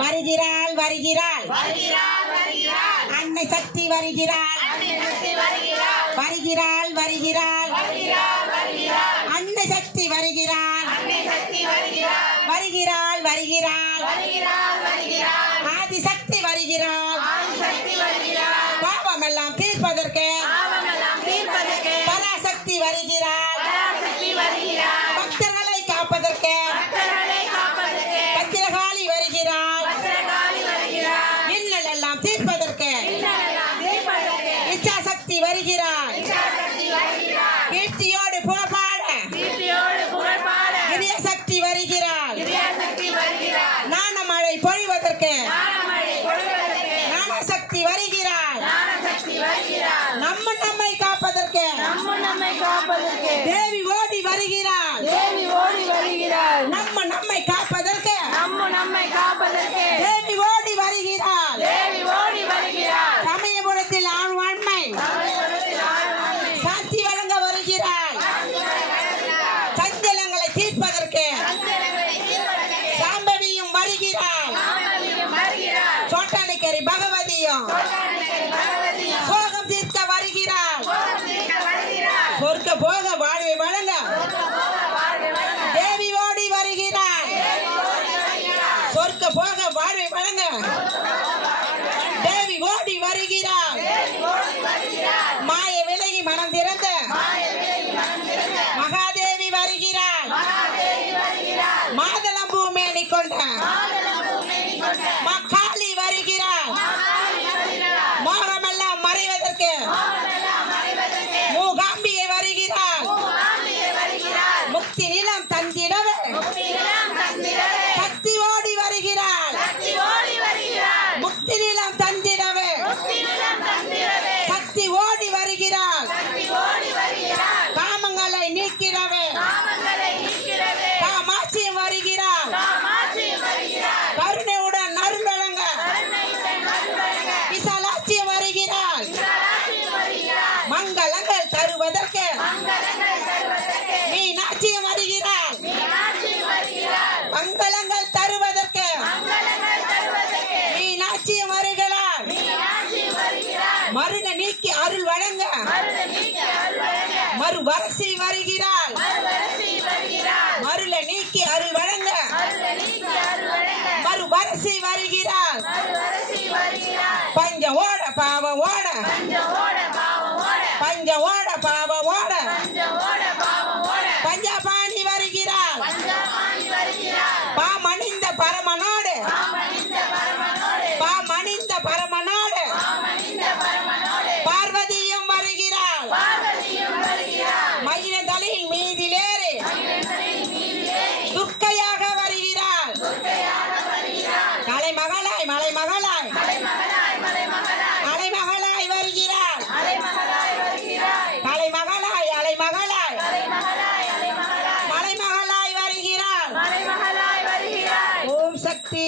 வருகிறாள் வருகிறாள் அன்னை சக்தி வருகிறாள் வருகிறாள் வருகிறாள் அன்னை சக்தி வருகிறாள் வருகிறாள் வருகிறாள் ஆதிசக்தி வருகிறாள் பாவமெல்லாம் தீர்ப்பதற்கு பராசக்தி வருகிறாள் பக்தர்களை காப்பதற்கு பத்திரகாளி வருகிறாள் இன்னல் எல்லாம் தீர்ப்பதற்கு இச்சாசக்தி வருகிறாள் கீர்த்தியோடு புகழ்பாட இதய சக்தி வருகிறாள் ஞானமழை பொழிவதற்கு ஞானசக்தி வருகிறாள் நம்மை காப்பதற்கு தேவி ஓடி வருகிறாள் நம்மை காப்பதற்கு தேவி ஓடி வருகிறாள் சமயபுரத்தில் ஆண்மை சாட்சி வழங்க வருகிறாள் சஞ்சலங்களை தீர்ப்பதற்கு சாம்பவியும் வருகிறாள் சோட்டானிக்கரி பகவதியும் சோகம் தீர்க்க வருகிறாள் சொர்க்க போக வாழ்வை வழங்க தேவி ஓடி வருகிறாள் சொர்க்க போக வாழ்வை வழங்க தேவி ஓடி வருகிறாள் மாய விலகி மனம் திறந்த மகாதேவி வருகிறாள் மாதளம்பூ மேனி கொண்ட மக்காளி வருகிறாள் மோகமெல்லாம் மறைவதற்கு மூகாம்பிகை வருகிறாள் முக்தி நிலம் தந்திடவே சக்தி ஓடி வருகிறாள் முக்தி நிலம் தந்திடவே சக்தி ஓடி வருகிறாள் காமங்களை நீக்கிடவே காமாட்சியம் வருகிறாள் கருணையுடன் அருள் வழங்க விசாலாட்சியம் வருகிறாள் மங்களங்கள் தருவதற்கு மீனாட்சியம் வருகிறாள் மங்களங்கள் தருவதற்கு மீனாட்சியம் வருகிறாள் மருண நீக்கி அருள் வழங்க மறுவரசி வருகிறாள் மருள நீக்கி அருள் வழங்க மறுவரசி வருகிறாள் பஞ்ச ஓட பாவம் ஓட பஞ்ச ஓட பாவம் ஓட பஞ்சபாணி வருகிறாள் பாமணிந்த பரமனோடு பாமணிந்த பரமனோடு பார்வதியும் வருகிறாள் மயில தலையின் மீதிலேறி துர்க்கையாக வருகிறாள் கலைமகளாய் மலைமகளாய் அலைமகளாய் வருகிறாள் கலைமகளாய் அலைமகளாய் மலைமகளாய் வருகிறாள் ஓம் சக்தி.